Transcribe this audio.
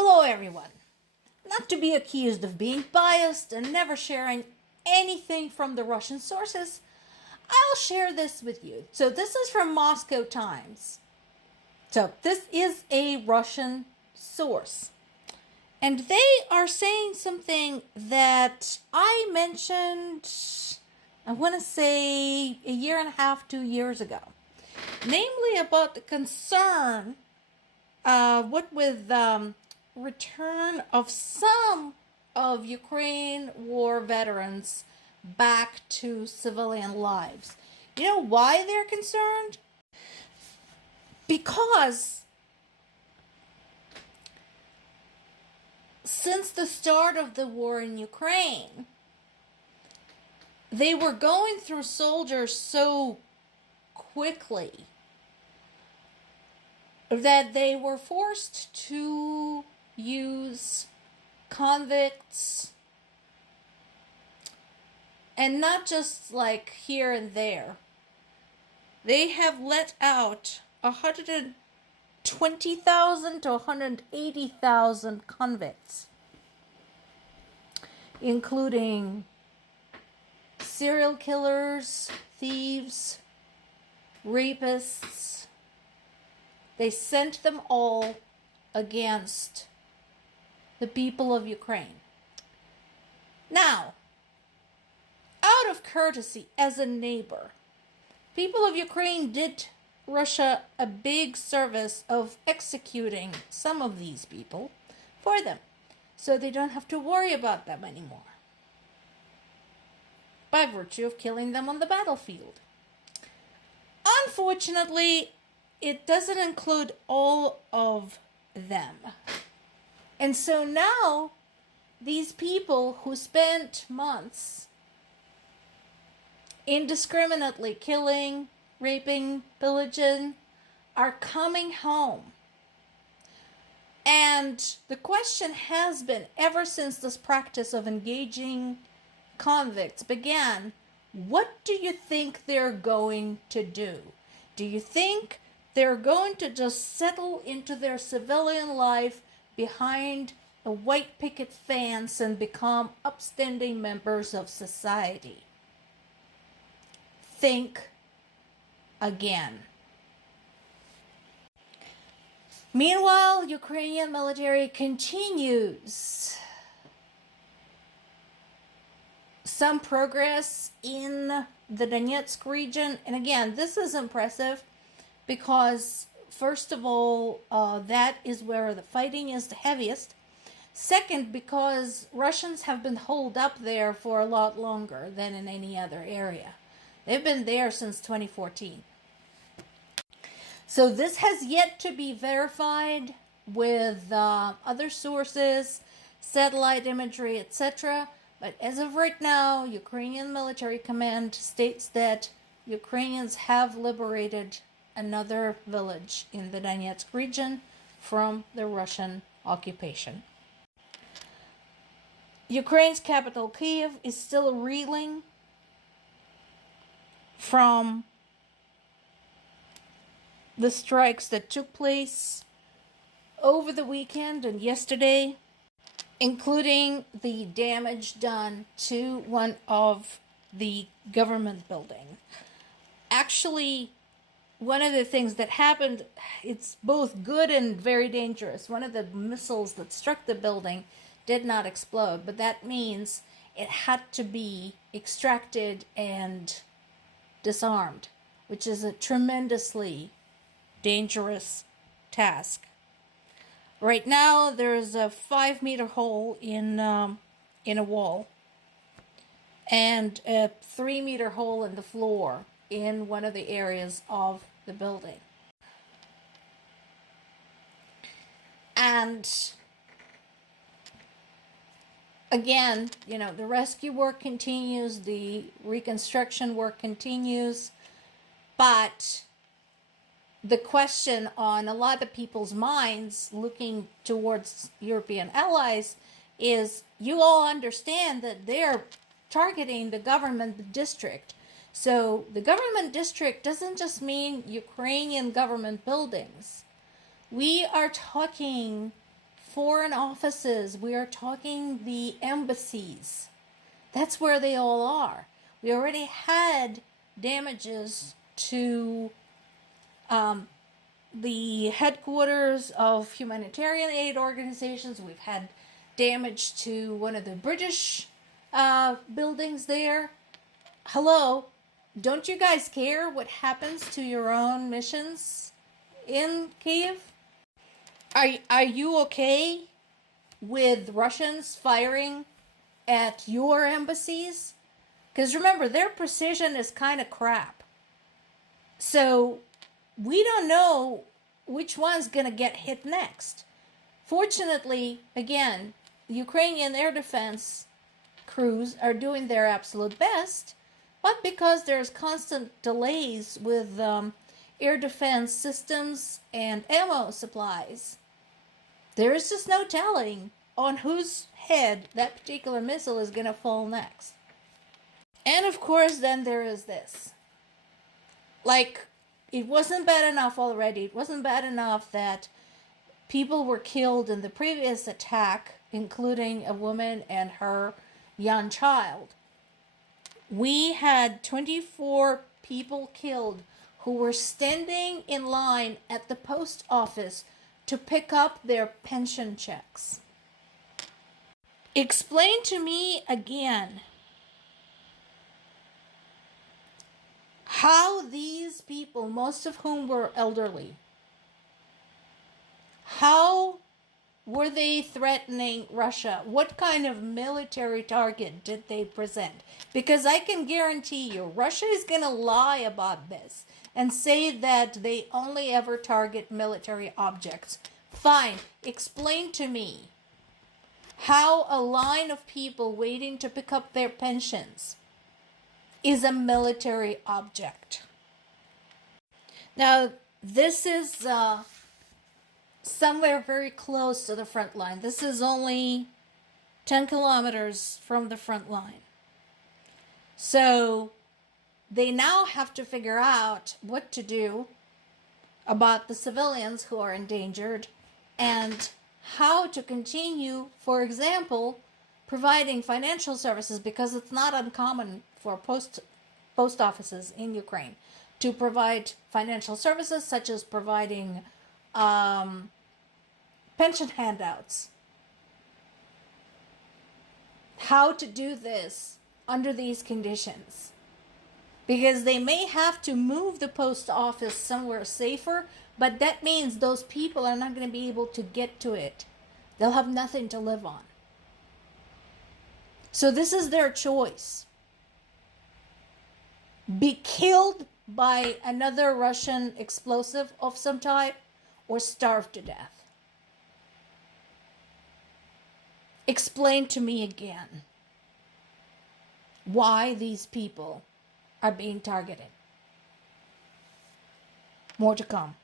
Hello everyone. Not to be accused of being biased and never sharing anything from the Russian sources, I'll share this with you. So this is from Moscow Times. So this is a Russian source. And they are saying something that I mentioned, I want to say a year and a half, 2 years ago. Namely about the concern what with return of some of Ukraine war veterans back to civilian lives. You know why they're concerned? Because since the start of the war in Ukraine, they were going through soldiers so quickly that they were forced to use convicts, and not just like here and there. They have let out 120,000 to 180,000 convicts, including serial killers, thieves, rapists. They sent them all against the people of Ukraine. Now, out of courtesy as a neighbor, people of Ukraine did Russia a big service of executing some of these people for them, so they don't have to worry about them anymore, by virtue of killing them on the battlefield. Unfortunately, it doesn't include all of them. And so now, these people who spent months indiscriminately killing, raping, pillaging, are coming home. And the question has been, ever since this practice of engaging convicts began, what do you think they're going to do? Do you think they're going to just settle into their civilian life behind a white picket fence and become upstanding members of society? Think again. Meanwhile, Ukrainian military continues some progress in the Donetsk region. And again, this is impressive because, first of all, that is where the fighting is the heaviest. Second, because Russians have been holed up there for a lot longer than in any other area. They've been there since 2014. So this has yet to be verified with other sources, satellite imagery, etc. But as of right now, Ukrainian military command states that Ukrainians have liberated another village in the Donetsk region from the Russian occupation. Ukraine's capital, Kyiv, is still reeling from the strikes that took place over the weekend and yesterday, including the damage done to one of the government buildings. Actually, one of the things that happened, it's both good and very dangerous. One of the missiles that struck the building did not explode, but that means it had to be extracted and disarmed, which is a tremendously dangerous task. Right now, there is a 5-meter hole in a wall and a 3-meter hole in the floor in one of the areas of the building. And again, the rescue work continues, the reconstruction work continues, but the question on a lot of people's minds looking towards European allies is, you all understand that they're targeting the government district. So the government district doesn't just mean Ukrainian government buildings. We are talking foreign offices. We are talking the embassies. That's where they all are. We already had damages to the headquarters of humanitarian aid organizations. We've had damage to one of the British buildings there. Hello, don't you guys care what happens to your own missions in Kiev? Are you okay with Russians firing at your embassies? Because remember, their precision is kind of crap. So we don't know which one's going to get hit next. Fortunately, again, the Ukrainian air defense crews are doing their absolute best, but because there's constant delays with air defense systems and ammo supplies, there is just no telling on whose head that particular missile is going to fall next. And of course, then there is this. Like, it wasn't bad enough already. It wasn't bad enough that people were killed in the previous attack, including a woman and her young child. We had 24 people killed who were standing in line at the post office to pick up their pension checks. Explain to me again how these people, most of whom were elderly, how were they threatening Russia? What kind of military target did they present? Because I can guarantee you, Russia is going to lie about this and say that they only ever target military objects. Fine, explain to me how a line of people waiting to pick up their pensions is a military object. Now, this is somewhere very close to the front line. This is only 10 kilometers from the front line. So they now have to figure out what to do about the civilians who are endangered and how to continue, for example, providing financial services, because it's not uncommon for post offices in Ukraine to provide financial services, such as providing pension handouts. How to do this under these conditions. Because they may have to move the post office somewhere safer, but that means those people are not going to be able to get to it. They'll have nothing to live on. So this is their choice. Be killed by another Russian explosive of some type, or starve to death. Explain to me again why these people are being targeted. More to come.